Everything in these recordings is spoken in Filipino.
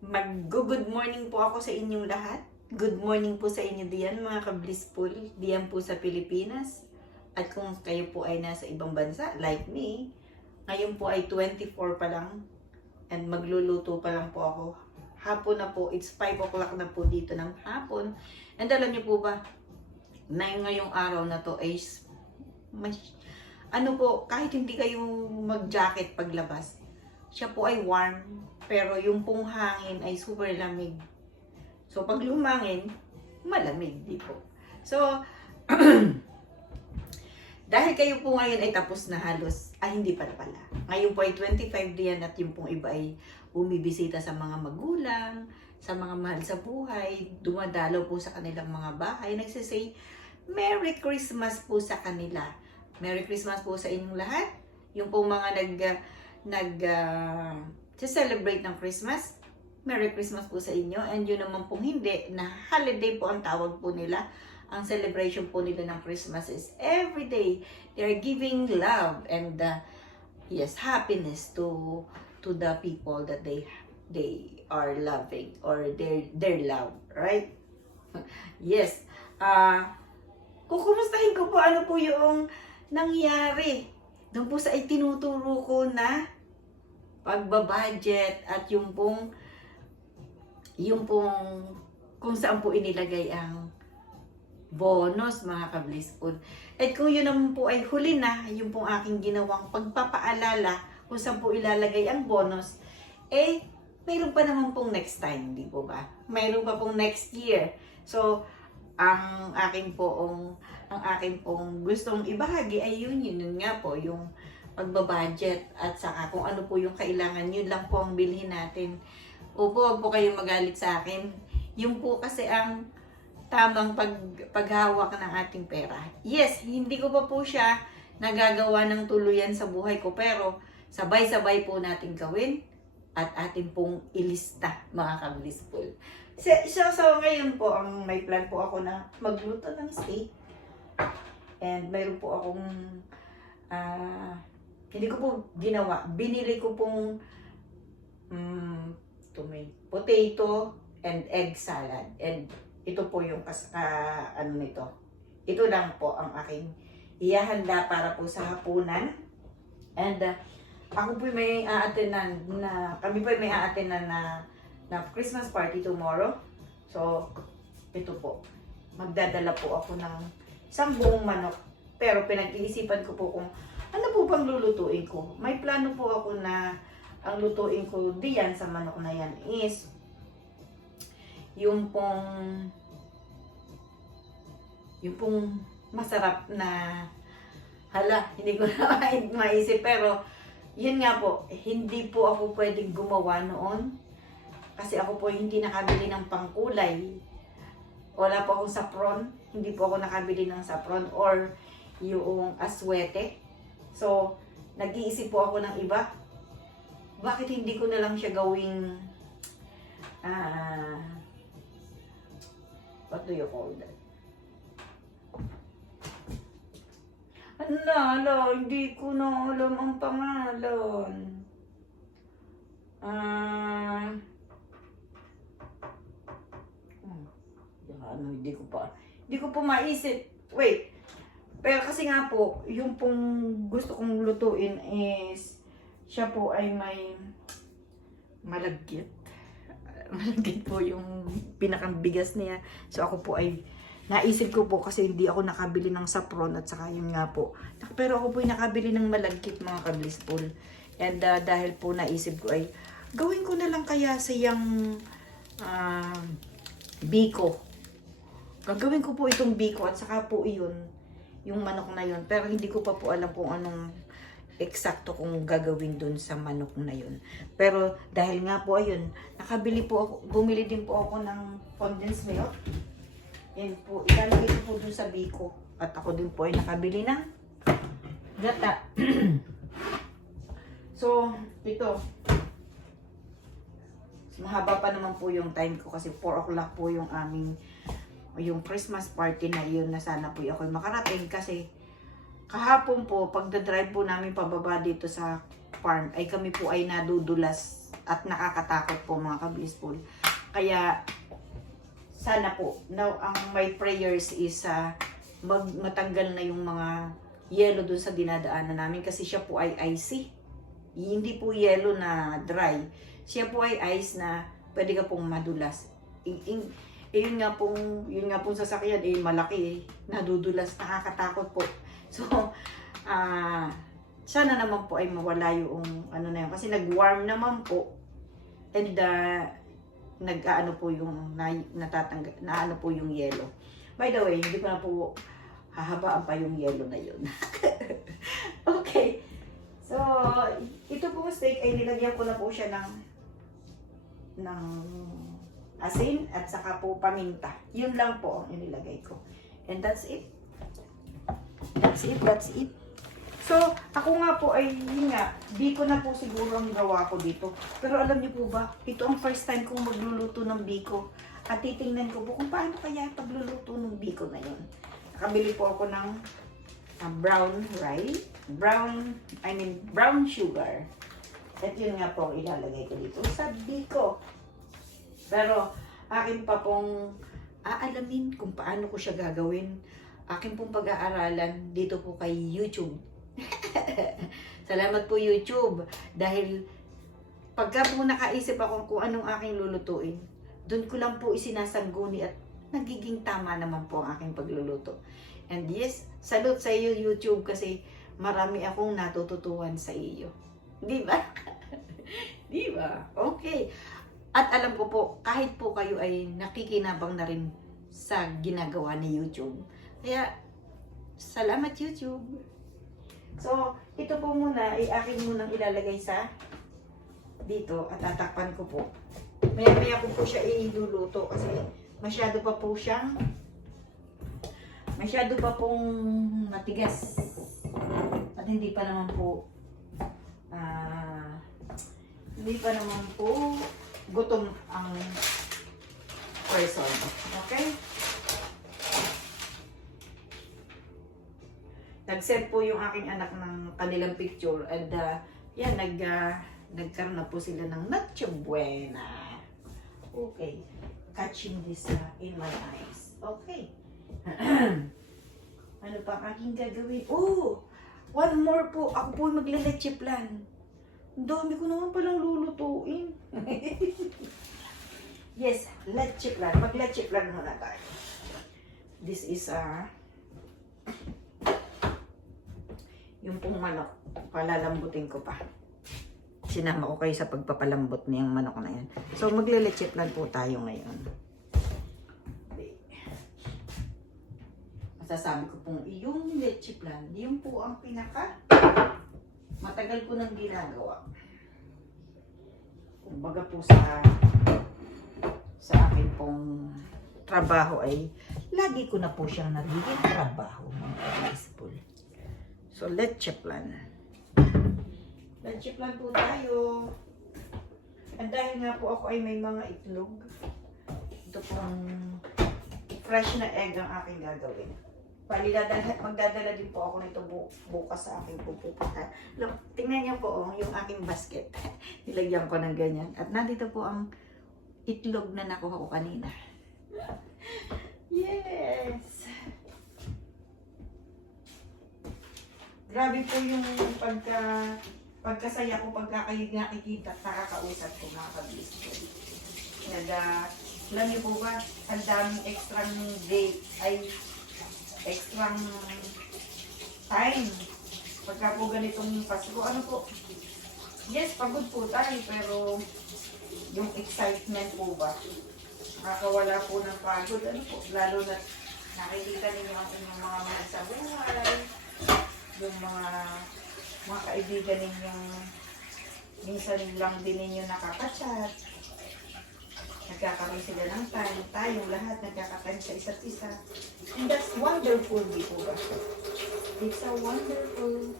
Mag-good morning po ako sa inyong lahat. Good morning po sa inyo diyan mga ka-blissful, diyan po sa Pilipinas. At kung kayo po ay nasa ibang bansa, like me, ngayon po ay 24 pa lang and magluluto pa lang po ako. Hapon na po, it's 5 o'clock na po dito ng hapon. And alam niyo po ba, na ngayong araw na to ay ano po, kahit hindi kayo mag-jacket paglabas, siya po ay warm, pero yung pong hangin ay super lamig. So, pag lumangin, malamig, di po. So, dahil kayo po ngayon ay tapos na halos, hindi pala. Ngayon po ay 25 diyan at yung pong iba ay bumibisita sa mga magulang, sa mga mahal sa buhay, dumadalaw po sa kanilang mga bahay, nagsisay, Merry Christmas po sa kanila. Merry Christmas po sa inyong lahat. Yung pong mga celebrate ng Christmas, Merry Christmas po sa inyo. And yun naman pong hindi, na holiday po ang tawag po nila. Ang celebration po nila ng Christmas is every day. They're giving love and yes, happiness to the people that they are loving or their love, right? Yes. Kukumustahin ko po ano po yung nangyari. Doon po sa itinuturo ko na pagbabudget at yung pong kung saan po inilagay ang bonus mga ka-blissful. At kung yun naman po ay huli na, yung pong aking ginawang pagpapaalala kung saan po ilalagay ang bonus, mayroon pa naman pong next time, di po ba? Mayroon pa pong next year. So, ang aking pong gustong ibahagi ay yun nga po, yung pagbabudget at saka kung ano po yung kailangan, yun lang po ang bilhin natin. Opo, huwag po kayong magalit sa akin. Yung po kasi ang tamang paghawak ng ating pera. Yes, hindi ko pa po siya nagagawa ng tuluyan sa buhay ko, pero sabay-sabay po natin gawin at atin pong ilista, mga ka-blissful. So ngayon po, may plan po ako na magluto ng steak. And mayroon po akong hindi ko po ginawa. Binili ko pong potato and egg salad. And ito po yung ano nito. Ito lang po ang aking ihahanda para po sa hapunan. And ako po may kami po may aatenan na Christmas party tomorrow. So, ito po. Magdadala po ako ng isang buong manok. Pero pinag-iisipan ko po kung ano po bang lulutuin ko. May plano po ako na ang lutuin ko diyan sa manok na yan is yung pong masarap na hindi ko na maisip, pero yun nga po, hindi po ako pwedeng gumawa noon kasi ako po hindi nakabili ng pangkulay. Wala po akong sapron, hindi po ako nakabili ng sapron or yung aswete. So, nag-iisip po ako ng iba. Bakit hindi ko na lang siya gawing what do you call that? Hindi ko na alam ang pangalan. Hindi ko po maisip. Wait. Pero kasi nga po, yung pong gusto kong lutuin is siya po ay may malagkit. Malagkit po yung pinakang bigas niya. So ako po ay naisip ko po kasi hindi ako nakabili ng sapron at saka yun nga po. Pero ako po ay nakabili ng malagkit mga ka-blissful. And dahil po naisip ko ay gawin ko na lang kaya siyang biko. Gagawin ko po itong biko at saka po iyon, yung manok na yun. Pero hindi ko pa po alam kung anong eksakto kong gagawin dun sa manok na yun. Pero dahil nga po ayun, bumili din po ako ng condensed milk. Yan po, ilalagay ko po dun sa biko. At ako din po ay nakabili ng gata. So, ito. Mahaba pa naman po yung time ko kasi 4 o'clock po yung yung Christmas party na yun na sana po ako makarating kasi kahapon po, pagdadrive po namin pababa dito sa farm, ay kami po ay nadudulas at nakakatakot po mga ka-blissful. Kaya sana po, now ang my prayers is matanggal na yung mga yellow dun sa dinadaanan namin kasi siya po ay icy. Hindi po yellow na dry. Siya po ay ice na pwede ka pong madulas. Yun nga pong sasakyan malaki nadudulas, nakakatakot po. So, sana naman po ay mawala yung ano na yun. Kasi nag-warm naman po. And nag-ano po yung naano po yung yellow. By the way, hindi ko na po hahabaan pa yung yellow na yun. Okay. So, ito pong steak ay nilagyan ko na po siya ng asin at saka po paminta. Yun lang po ang inilagay ko. And that's it. That's it. So, ako nga po ay, biko na po siguro ang gawa ko dito. Pero alam niyo po ba, ito ang first time kong magluluto ng biko. At titingnan ko po kung paano kaya pagluluto ng biko na yun. Nakabili po ako ng brown sugar. At yun nga po ilalagay ko dito sa biko. Pero akin pa pong aalamin kung paano ko siya gagawin. Akin pong pag-aaralan dito po kay YouTube. Salamat po YouTube. Dahil pagka po nakaisip ako kung anong aking lulutuin, doon ko lang po isinasangguni at nagiging tama naman po ang aking pagluluto. And yes, salute sa iyo YouTube kasi marami akong natututuhan sa iyo. Di ba? Di ba? Okay. At alam ko po, kahit po kayo ay nakikinabang na rin sa ginagawa ni YouTube. Kaya, salamat YouTube. So, ito po muna ay akin munang ilalagay sa dito at tatakpan ko po. Maya-maya ko po siya iluluto kasi masyado pa pong matigas. At hindi pa naman po gutom ang person. Okay? Nag-send po yung aking anak ng kanilang picture and yan, nagkaroon na po sila ng Noche Buena. Okay. Catching this in my eyes. Okay. Ano pa ang aking gagawin? Oh! One more po. Ako po magle-leche plan. Ang dami ko naman palang lulutuin. Yes, leche plan. Mag-leche plan muna tayo. This is yung pong manok. Palalambutin ko pa. Sinama ko kayo sa pagpapalambot niyang manok na yan. So, magle-leche plan po tayo ngayon. Masasabi ko pong yung leche plan, yung po ang matagal ko nang ginagawa. Kumbaga po sa akin pong trabaho ay lagi ko na po siyang nagiging trabaho, mga ka-blissful. So, leche plan. Leche plan po tayo. At dahil nga po ako ay may mga itlog, ito pong fresh na egg ang aking gagawin. Magdadala din po ako nito bukas sa aking pupuputan. Look, tingnan niyo po yung aking basket. Nilagyan ko ng ganyan. At nandito po ang itlog na nakuha ko kanina. Yes! Grabe po yung pagkasaya ko pagka kayo nakikita at nakakausap ko, mga ka-blissful. Alam niyo po ba, ang daming extrang day ay extrang time. Pagka po ganitong Pasko, ano po? Yes, pagod po tayo, pero yung excitement po ba? Nakakawala po ng pagod, ano po? Lalo na nakikita ninyo ang inyong mga mahal sa buhay, yung mga kaibigan ninyong minsan lang din ninyo nakakachat. Nagkakaroon sila ng time. Tayong lahat nagkakatime sa isa't isa. And that's wonderful, di po ba? It's so wonderful.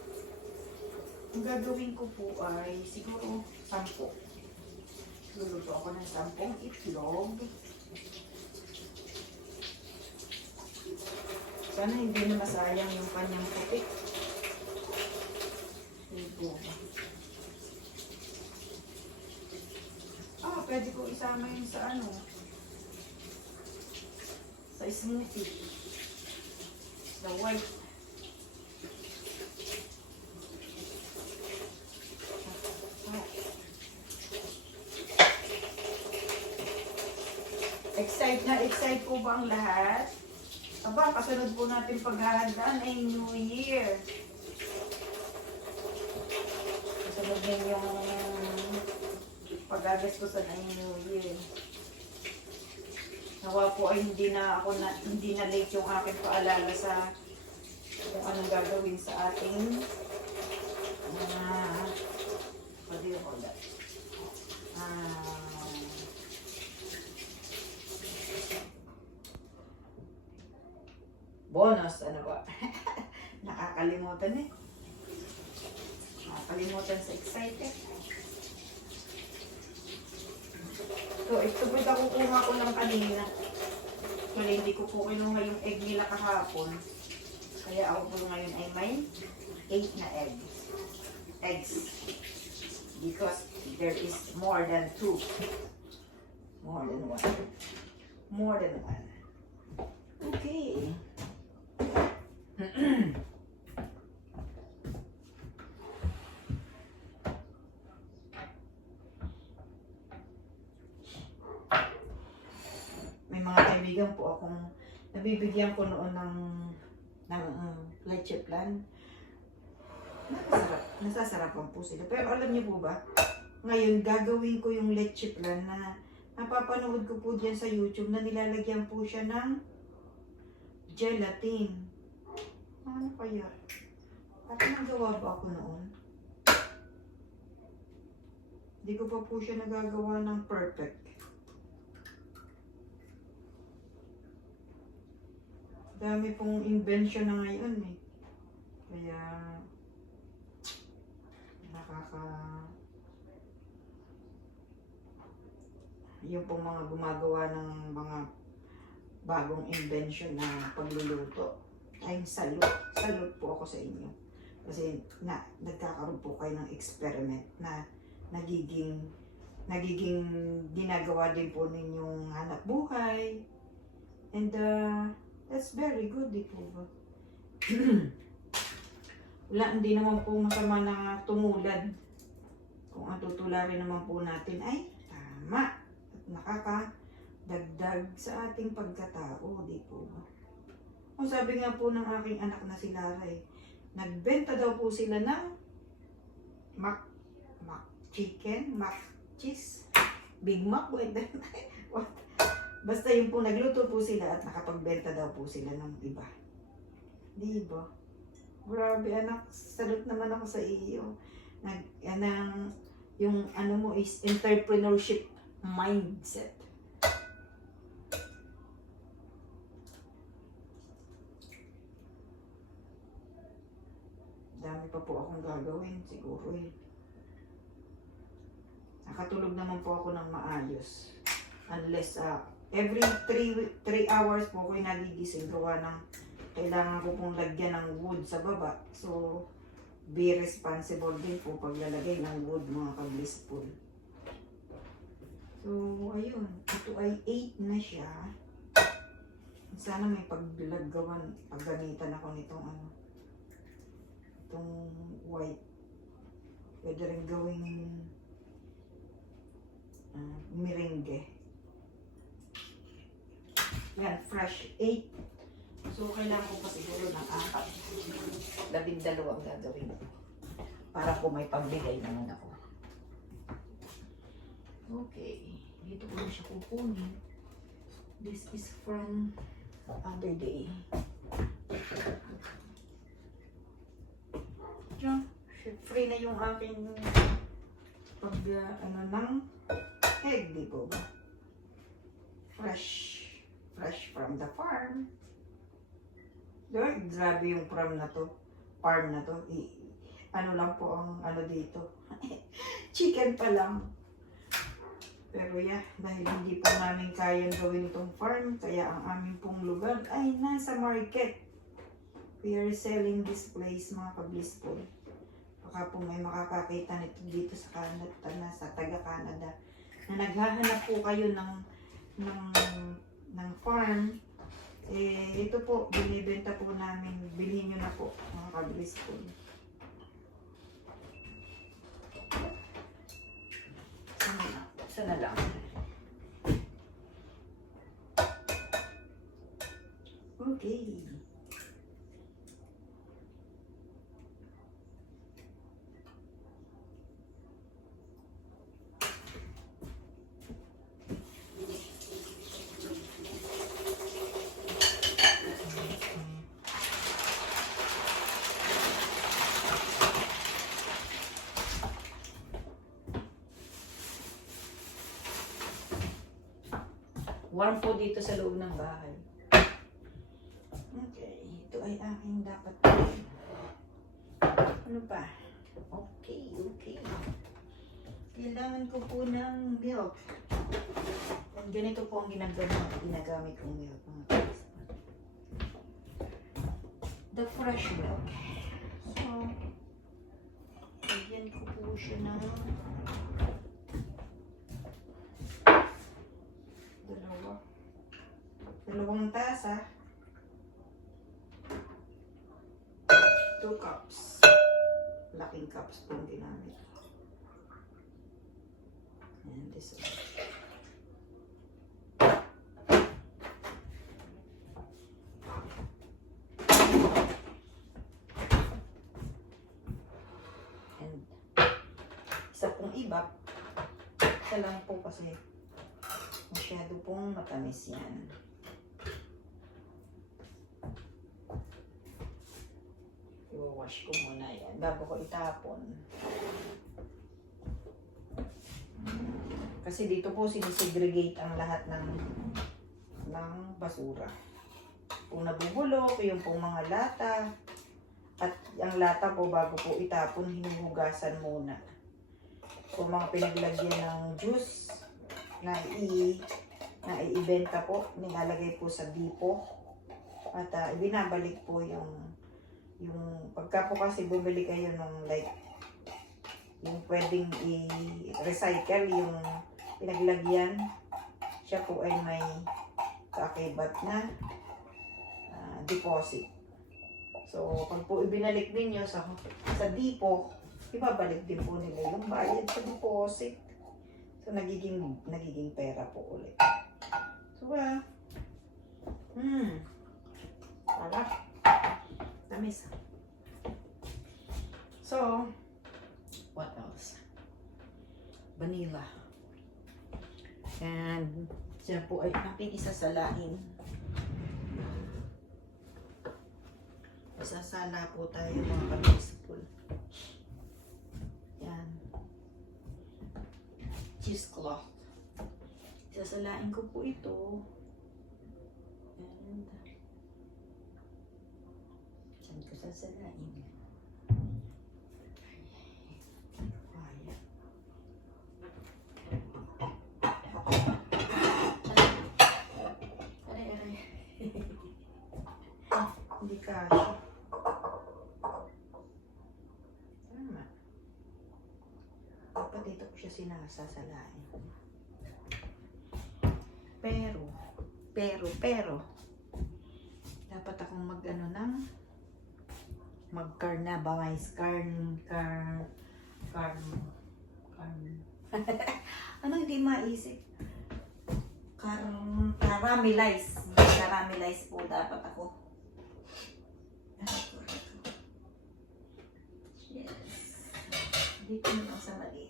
Ang gagawin ko po ay siguro 10. Luluto ako ng 10 itlog. Sana hindi na masayang yung kanyang putik. Ito. pwede ko isama yun sa ano, sa smoothie. The white. Excited po ba ang lahat? Aba, kasunod po natin paghahandaan ay New Year. Kasunod din yung pag-agastusan ay New Year. Nawa po ay hindi na late yung aking paalala sa kung anong gagawin sa ating what do you call that? Bonus, ano ba? Nakakalimutan eh. Nakakalimutan sa excited. So, ito po ito kukuha ko lang kanina. Kaya hindi ko po kinuha yung egg nila kahapon. Kaya ako po ngayon ay may 8 na eggs. Because there is more than 2. More than 1. More than 1. Okay. May mga kaibigan po akong nabibigyan ko noon ng leche plan. Nasasarapan po sila. Pero alam niyo po ba, ngayon gagawin ko yung leche plan na napapanood ko po diyan sa YouTube na nilalagyan po siya ng gelatin. Ano kaya? Parang nagawa ba ako noon? Hindi ko pa po siya nagagawa ng perfect. Dami pong invention na ngayon eh. Kaya yung pong mga gumagawa ng mga bagong invention na pagluluto. Ay, salute po ako sa inyo. Kasi nagkakaroon po kayo ng experiment na nagiging ginagawa din po ninyong hanap buhay. And that's very good, di po ba? Wala, hindi naman po masama na tumulad. Kung ang tutularin naman po natin ay tama at nakakadagdag sa ating pagkatao, di po ba? Kung sabi nga po ng aking anak na si Lara nagbenta daw po sila ng mac chicken, mac cheese, Big Mac, what? Basta yung po nagluto po sila at nakapagbenta daw po sila ng iba. Di ba? Grabe anak, salute naman ako sa iyo. Yung ano mo is entrepreneurship mindset. Dami pa po akong gagawin, siguro eh. Nakatulog naman po ako ng maayos. Unless, every 3 hours po ako'y nagigising gawa ng kailangan ko pong lagyan ng wood sa baba. So, be responsible din po paglalagay ng wood mga ka-blissful. So, ayun. Ito ay 8 na siya. Sana may paggamitan ako nitong itong white. Pwede rin gawing meringue. Yan, fresh 8. So, kailangan ko pa siguro ng 4. 12 ang gagawin ko. Para po may pagbigay naman ako. Okay. Dito ko na siya kukunin. This is from other day. Diyan. Free na yung aking ng egg, di po ba? Fresh from the farm. Diba? Grabe yung farm na to. Ano lang po ang dito. Chicken pa lang. Pero dahil hindi po namin kayang gawin itong farm, kaya ang aming pong lugar ay nasa market. We are selling this place, mga ka-blissful. Baka po may makakakita nito dito sa Canada, sa taga-Canada, na naghahanap po kayo ng, ng farm, eh, ito po, binibenta po namin. Bilhin nyo na po, mga ka-Bliss Food. Sana lang. Okay. Warm po dito sa loob ng bahay. Okay, ito ay aking dapat. Ano pa? Okay, okay. Kailangan ko po ng milk. At ganito po ang ginagamit kong milk. The fresh milk. So, lagyan ko po siya ng dalawang tasa. 2 cups. Laking cups po ang ginamit. And this one. And isa pong iba. Isa lang po kasi masyado pong matamis yan. I-wash ko muna yan bago ko itapon. Kasi dito po sinisegregate ang lahat ng basura. Kung nabubulok, yung pong mga lata. At ang lata po bago po itapon, hinuhugasan muna. Kung mga pinaglagyan ng juice na ibenta po, nilalagay po sa dipo. At binabalik po yung pagka po kasi bumili kayo ng like yung pwedeng i-recycle yung pinaglagyan, siya po ay may kaakibat na deposit. So pag po ibinalik ninyo sa dipo, ibabalik din po nila yung bayad sa deposit. So nagiging pera po ulit. So sarap. Tamis. So, what else? Vanilla. And siya po ay aking isasalain. Isasala po tayo mga ka-Blissful. Yan. Cheesecloth. Isasalain ko po ito. And saan ko sasalain? Hindi kasya. Tama. Dapat dito ko siya sinasasalain. Pero, dapat akong mag-carnavalize, ano hindi maisip? Caramelize po dapat ako. Yes. Dito na lang sa maliit.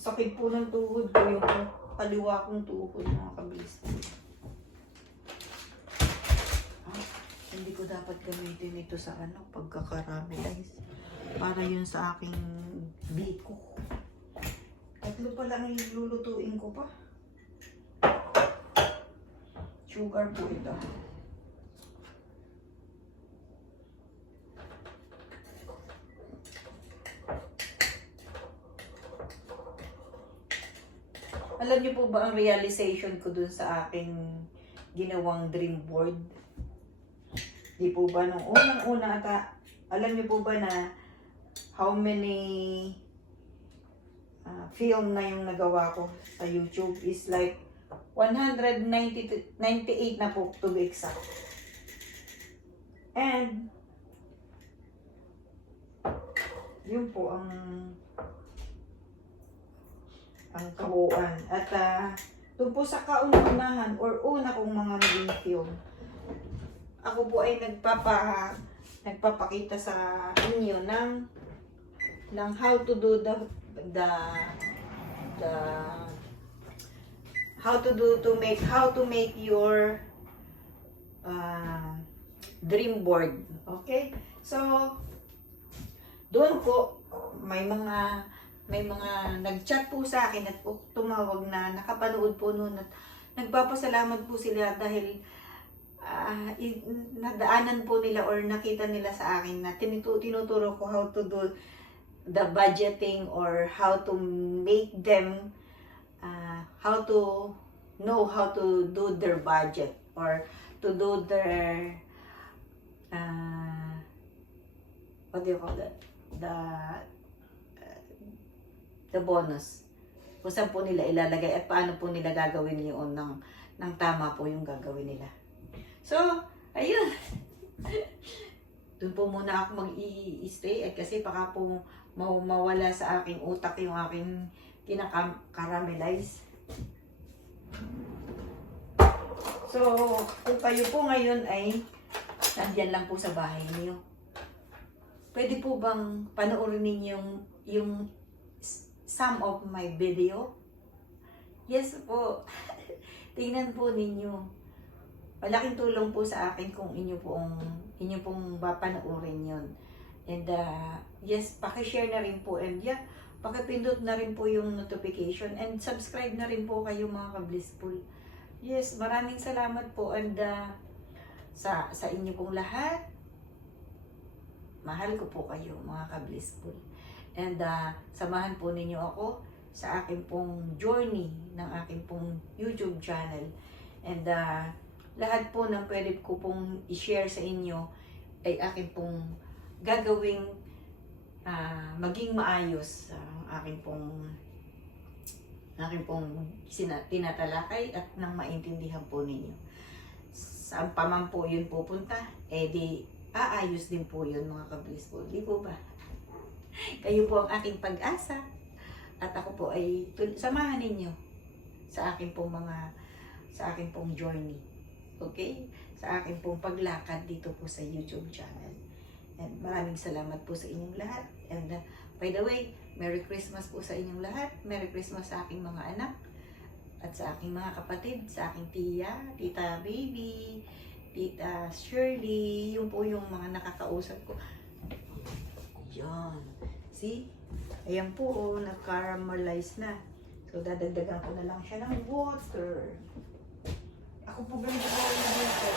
Sakit po ng tuhod ko, yung kaliwa kong tuhod, mga ka-Blissful. Hindi ko dapat gamitin ito sa pagkakaramelize. Para yun sa aking biko. 3 pa lang yung lulutuin ko pa. Sugar po ito. Alam niyo po ba ang realization ko dun sa aking ginawang dream board. Di po ba nung unang-una alam niyo po ba na how many film na yung nagawa ko sa YouTube is like 198 na po to be exact. And yun po ang kabuuan. At doon po sa kauna-unahan or una kong mga naging film, ako po ay nagpapakita sa inyo ng how to do the how to make your dream board. Okay? So doon po may mga nag-chat po sa akin at tumawag na nakapanood po noon at nagpapasalamat po sila dahil nadaanan po nila or nakita nila sa akin na tinuturo ko how to do the budgeting or how to make them how to know how to do their budget or to do their what do you call that? The bonus. Kung saan po nila ilalagay at paano po nila gagawin yun ng tama po yung gagawin nila. So, ayun. Doon po muna ako mag-i-stay at kasi baka po mawala sa aking utak yung aking kinakaramelize. So, kung kayo po ngayon ay nandyan lang po sa bahay niyo, pwede po bang panoorin ninyo yung some of my video? Yes po. Tingnan po ninyo. Malaking tulong po sa akin kung inyo pong papanoorin yun. And yes, paki-share na rin po. And yeah, pakipindot na rin po yung notification. And subscribe na rin po kayo mga ka-blissful. Yes, maraming salamat po. And sa inyo pong lahat, mahal ko po kayo mga ka-blissful. And samahan po ninyo ako sa aking pong journey ng aking pong YouTube channel. And lahat po ng pwede ko pong i-share sa inyo ay aking pong gagawing maging maayos ang aking pong tinatalakay at nang maintindihan po ninyo. Saan pa man po yun pupunta, di aayos din po yun mga ka-blissful. Di po ba? Kayo po ang aking pag-asa at ako po ay samahan ninyo sa aking pong journey. Okay? Sa aking pong paglakad dito po sa YouTube channel. And maraming salamat po sa inyong lahat. And by the way, Merry Christmas po sa inyong lahat. Merry Christmas sa aking mga anak at sa aking mga kapatid, sa aking tiya, tita baby, tita Shirley, yung po yung mga nakakausap ko. Yan. See? Ayan po, nag-caramelize na. So, dadagdagan ko na lang siya ng water. Ako po ganito po yung water.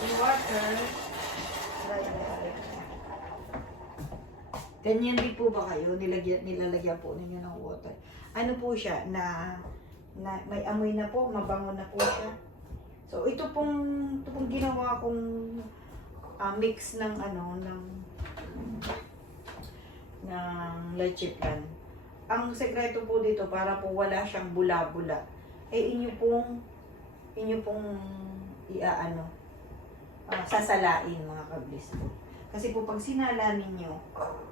Yung water, ganyan din po ba kayo? Nilalagyan po ninyo ng water. Ano po siya? Na may amoy na po, mabango na po siya. So, ito pong ginawa kong mix ng leche plan. Ang sekreto po dito para po wala siyang bula-bula inyo pong sasalain mga ka-blissful. Kasi po pag sinala ninyo,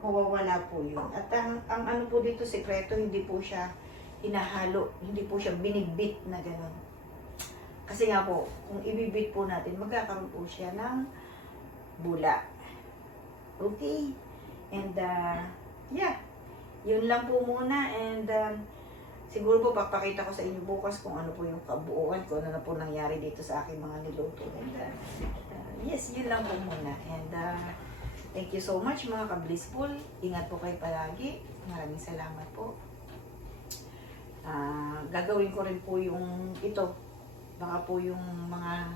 mawawala po yun. At ang ano po dito sekreto, hindi po siya hinahalo, hindi po siya binibit na gano'n. Kasi nga po, kung ibibit po natin, magkakaroon po siya ng bula. Okay? And yeah, yun lang po muna. And siguro po papakita ko sa inyo bukas kung ano po yung kabuuan, kung ano na po nangyari dito sa aking mga niluto. And yes, yun lang po muna. And thank you so much mga ka-blissful. Ingat po kayo palagi. Maraming salamat po. Gagawin ko rin po yung ito. Baka po yung mga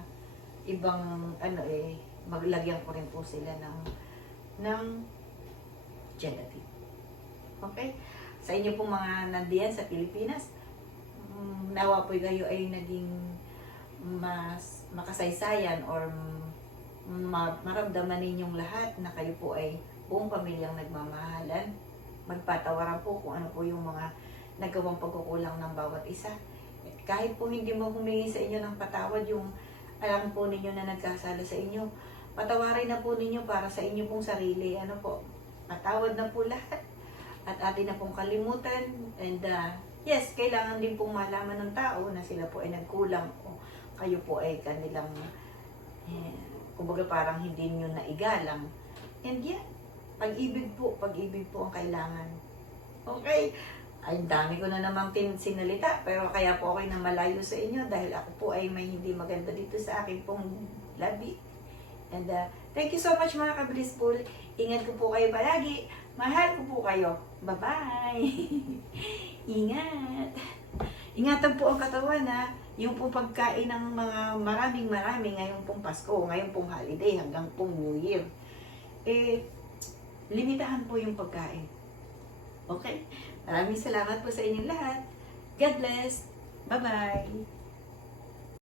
ibang maglagyan ko rin po sila ng gelatin. Okay? Sa inyo pong mga nandiyan sa Pilipinas, nawa po kayo ay naging mas makasaysayan or maramdaman ninyong lahat na kayo po ay buong pamilyang nagmamahalan. Magpatawaran po kung ano po yung mga nagawang pagkukulang ng bawat isa. At kahit po hindi mo humingi sa inyo ng patawad yung alam po ninyo na nagkasala sa inyo, patawarin na po ninyo para sa inyo pong sarili. Ano po, patawad na po lahat. At atin na pong kalimutan. And yes, kailangan din pong malaman ng tao na sila po ay nagkulang o kayo po ay kanilang kumbaga parang hindi nyo naigalang. And yeah, pag-ibig po ang kailangan. Okay, ay dami ko na namang sinalita, pero kaya po ako'y na malayo sa inyo dahil ako po ay may hindi maganda dito sa akin pong labi. And thank you so much mga ka-blissful. Ingat ko po kayo palagi. Mahal ko po kayo. Bye-bye! Ingat! Ingatan po ang katawan ha. Yung po pagkain ng mga maraming ngayong pong Pasko, ngayong pong holiday, hanggang pong New Year. Limitahan po yung pagkain. Okay? Maraming salamat po sa inyong lahat. God bless! Bye-bye!